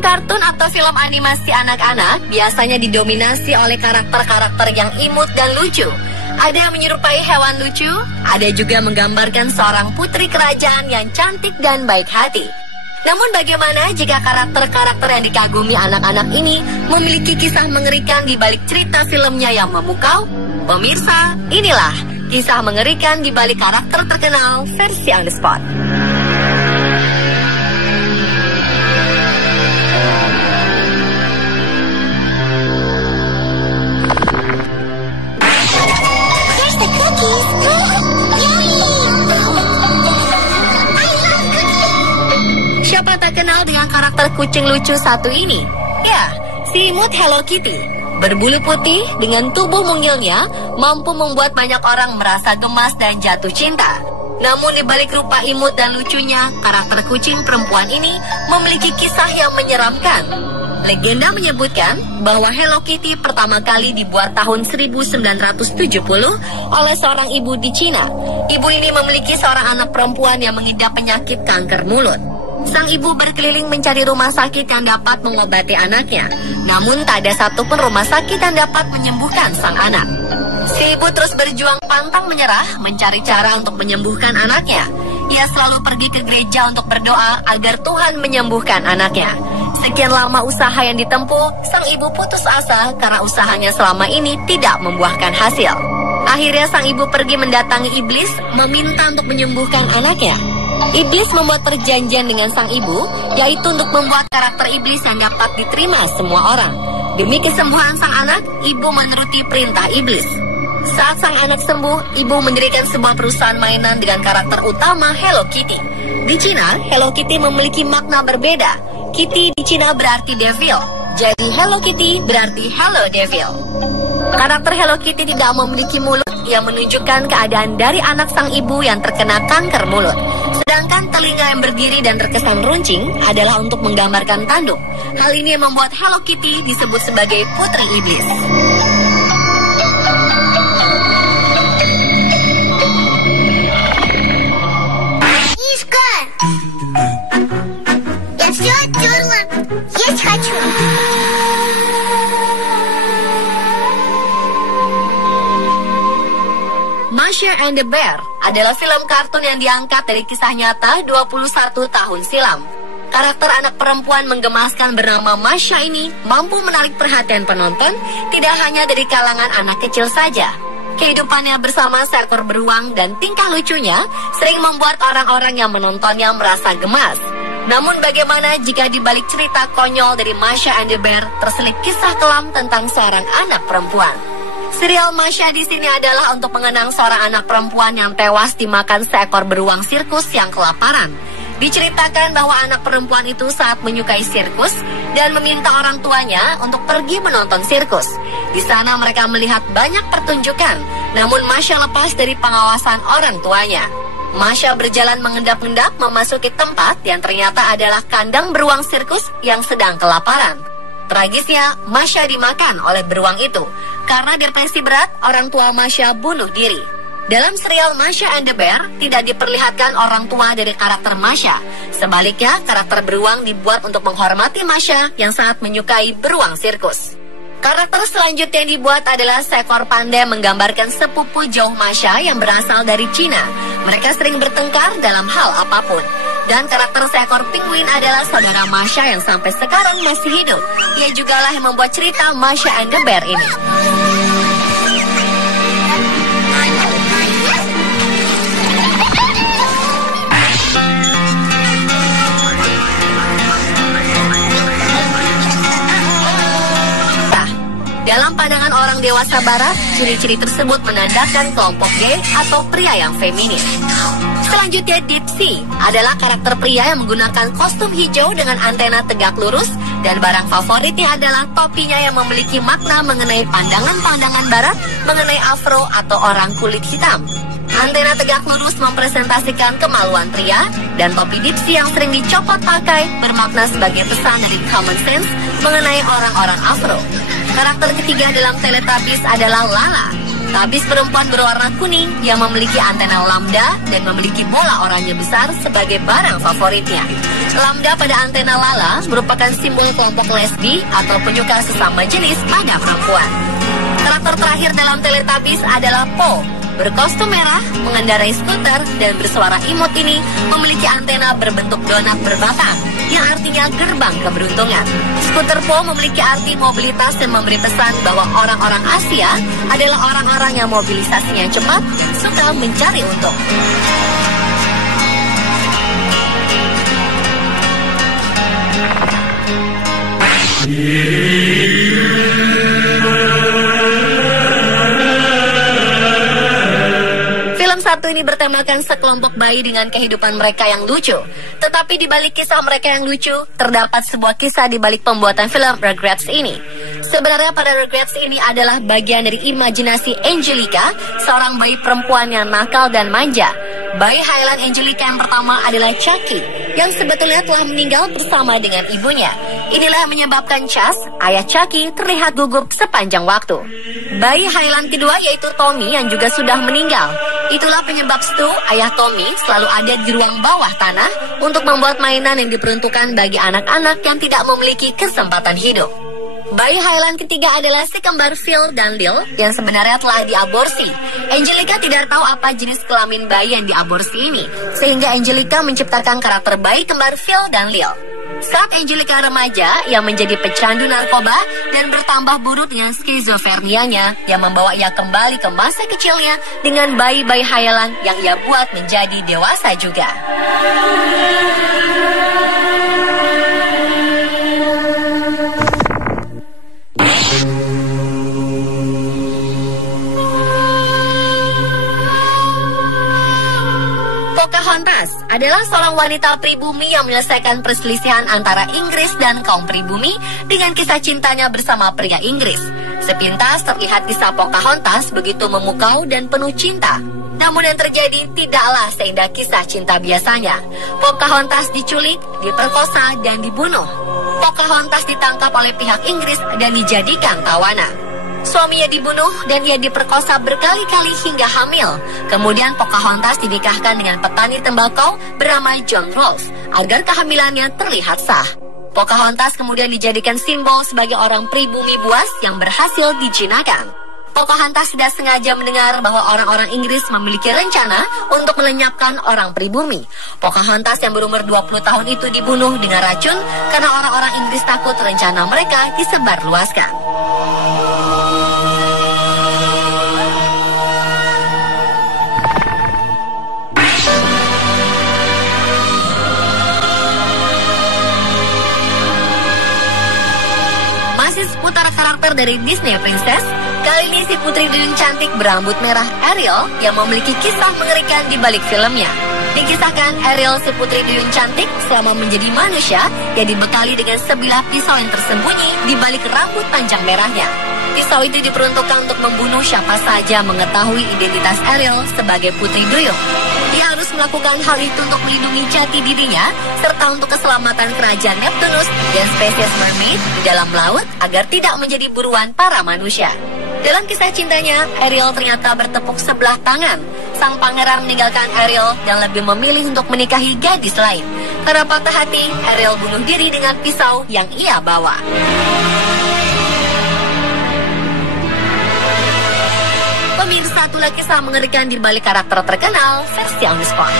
Film kartun atau film animasi anak-anak biasanya didominasi oleh karakter-karakter yang imut dan lucu. Ada yang menyerupai hewan lucu, ada juga menggambarkan seorang putri kerajaan yang cantik dan baik hati. Namun bagaimana jika karakter-karakter yang dikagumi anak-anak ini memiliki kisah mengerikan di balik cerita filmnya yang memukau? Pemirsa, inilah kisah mengerikan di balik karakter terkenal versi On The Spot. Siapa tak kenal dengan karakter kucing lucu satu ini? Ya, si imut Hello Kitty. Berbulu putih dengan tubuh mungilnya mampu membuat banyak orang merasa gemas dan jatuh cinta. Namun di balik rupa imut dan lucunya, karakter kucing perempuan ini memiliki kisah yang menyeramkan. Legenda menyebutkan bahwa Hello Kitty pertama kali dibuat tahun 1970 oleh seorang ibu di Cina. Ibu ini memiliki seorang anak perempuan yang mengidap penyakit kanker mulut. Sang ibu berkeliling mencari rumah sakit yang dapat mengobati anaknya. Namun tak ada satupun rumah sakit yang dapat menyembuhkan sang anak. Si ibu terus berjuang pantang menyerah mencari cara untuk menyembuhkan anaknya. Ia selalu pergi ke gereja untuk berdoa agar Tuhan menyembuhkan anaknya. Sekian lama usaha yang ditempuh, sang ibu putus asa karena usahanya selama ini tidak membuahkan hasil. Akhirnya sang ibu pergi mendatangi iblis, meminta untuk menyembuhkan anaknya. Iblis membuat perjanjian dengan sang ibu, yaitu untuk membuat karakter iblis yang dapat diterima semua orang. Demi kesembuhan sang anak, ibu menuruti perintah iblis. Saat sang anak sembuh, ibu mendirikan sebuah perusahaan mainan dengan karakter utama Hello Kitty. Di Cina, Hello Kitty memiliki makna berbeda. Kitty di Cina berarti devil, jadi Hello Kitty berarti Hello Devil. Karakter Hello Kitty tidak memiliki mulut yang menunjukkan keadaan dari anak sang ibu yang terkena kanker mulut. Sedangkan telinga yang berdiri dan terkesan runcing adalah untuk menggambarkan tanduk. Hal ini yang membuat Hello Kitty disebut sebagai putri iblis. Masha and the Bear adalah film kartun yang diangkat dari kisah nyata 21 tahun silam. Karakter anak perempuan menggemaskan bernama Masha ini mampu menarik perhatian penonton tidak hanya dari kalangan anak kecil saja. Kehidupannya bersama seekor beruang dan tingkah lucunya sering membuat orang-orang yang menontonnya merasa gemas. Namun bagaimana jika di balik cerita konyol dari Masha and the Bear terselip kisah kelam tentang seorang anak perempuan? Serial Masha di sini adalah untuk mengenang seorang anak perempuan yang tewas dimakan seekor beruang sirkus yang kelaparan. Diceritakan bahwa anak perempuan itu saat menyukai sirkus dan meminta orang tuanya untuk pergi menonton sirkus. Di sana mereka melihat banyak pertunjukan, namun Masha lepas dari pengawasan orang tuanya. Masha berjalan mengendap-endap memasuki tempat yang ternyata adalah kandang beruang sirkus yang sedang kelaparan. Tragisnya, Masha dimakan oleh beruang itu. Karena depresi berat, orang tua Masha bunuh diri. Dalam serial Masha and the Bear, tidak diperlihatkan orang tua dari karakter Masha. Sebaliknya, karakter beruang dibuat untuk menghormati Masha yang sangat menyukai beruang sirkus. Karakter selanjutnya yang dibuat adalah seekor panda menggambarkan sepupu jauh Masha yang berasal dari Cina. Mereka sering bertengkar dalam hal apapun. Dan karakter seekor penguin adalah saudara Masha yang sampai sekarang masih hidup. Ia jugalah yang membuat cerita Masha and the Bear ini. Dalam pandangan orang dewasa barat, ciri-ciri tersebut menandakan kelompok gay atau pria yang feminin. Selanjutnya, Dipsy adalah karakter pria yang menggunakan kostum hijau dengan antena tegak lurus dan barang favoritnya adalah topinya yang memiliki makna mengenai pandangan-pandangan barat mengenai afro atau orang kulit hitam. Antena tegak lurus mempresentasikan kemaluan pria dan topi Dipsy yang sering dicopot pakai bermakna sebagai pesan dari common sense mengenai orang-orang afro. Karakter ketiga dalam Teletubbies adalah Lala. Tabis perempuan berwarna kuning yang memiliki antena lambda dan memiliki bola oranye besar sebagai barang favoritnya. Lambda pada antena Lala merupakan simbol kelompok lesbi atau penyuka sesama jenis pada perempuan. Karakter terakhir dalam Teletubbies adalah Po. Berkostum merah, mengendarai skuter, dan bersuara imut ini memiliki antena berbentuk donat berbatang, yang artinya gerbang keberuntungan. Skuter Po memiliki arti mobilitas dan memberi pesan bahwa orang-orang Asia adalah orang-orang yang mobilisasinya cepat dan suka mencari untung. Film satu ini bertemakan sekelompok bayi dengan kehidupan mereka yang lucu. Tetapi di balik kisah mereka yang lucu, terdapat sebuah kisah di balik pembuatan film Rugrats ini. Sebenarnya pada Rugrats ini adalah bagian dari imajinasi Angelica, seorang bayi perempuan yang nakal dan manja. Bayi Highland Angelica yang pertama adalah Chucky, yang sebetulnya telah meninggal bersama dengan ibunya. Inilah yang menyebabkan Chas, ayah Chucky, terlihat gugup sepanjang waktu. Bayi Highland kedua yaitu Tommy yang juga sudah meninggal. Itulah penyebab Stu, ayah Tommy, selalu ada di ruang bawah tanah untuk membuat mainan yang diperuntukkan bagi anak-anak yang tidak memiliki kesempatan hidup. Bayi Highland ketiga adalah si kembar Phil dan Lil yang sebenarnya telah diaborsi. Angelica tidak tahu apa jenis kelamin bayi yang diaborsi ini, sehingga Angelica menciptakan karakter bayi kembar Phil dan Lil. Saat Angelica remaja yang menjadi pecandu narkoba dan bertambah buruk dengan skizofrenianya yang membawa ia kembali ke masa kecilnya dengan bayi-bayi Highland yang ia buat menjadi dewasa juga. Pocahontas adalah seorang wanita pribumi yang menyelesaikan perselisihan antara Inggris dan kaum pribumi dengan kisah cintanya bersama pria Inggris. Sepintas terlihat kisah Pocahontas begitu memukau dan penuh cinta. Namun yang terjadi tidaklah seindah kisah cinta biasanya. Pocahontas diculik, diperkosa, dan dibunuh. Pocahontas ditangkap oleh pihak Inggris dan dijadikan tawanan. Suaminya dibunuh dan ia diperkosa berkali-kali hingga hamil. Kemudian Pocahontas dinikahkan dengan petani tembakau bernama John Rolfe agar kehamilannya terlihat sah. Pocahontas kemudian dijadikan simbol sebagai orang pribumi buas yang berhasil dijinakan. Pocahontas tidak sengaja mendengar bahwa orang-orang Inggris memiliki rencana untuk melenyapkan orang pribumi. Pocahontas yang berumur 20 tahun itu dibunuh dengan racun karena orang-orang Inggris takut rencana mereka disebarluaskan. Seputar karakter dari Disney Princess, kali ini si putri duyung cantik berambut merah Ariel yang memiliki kisah mengerikan di balik filmnya. Dikisahkan Ariel si putri duyung cantik selama menjadi manusia yang dibekali dengan sebilah pisau yang tersembunyi di balik rambut panjang merahnya. Pisau itu diperuntukkan untuk membunuh siapa saja mengetahui identitas Ariel sebagai putri duyung. Ia harus melakukan hal itu untuk melindungi jati dirinya serta untuk keselamatan kerajaan Neptunus dan spesies mermaid di dalam laut agar tidak menjadi buruan para manusia. Dalam kisah cintanya, Ariel ternyata bertepuk sebelah tangan. Sang pangeran meninggalkan Ariel dan lebih memilih untuk menikahi gadis lain. Karena patah hati, Ariel bunuh diri dengan pisau yang ia bawa. Pemirsa, itulah kisah mengerikan di balik karakter terkenal versi on the spot.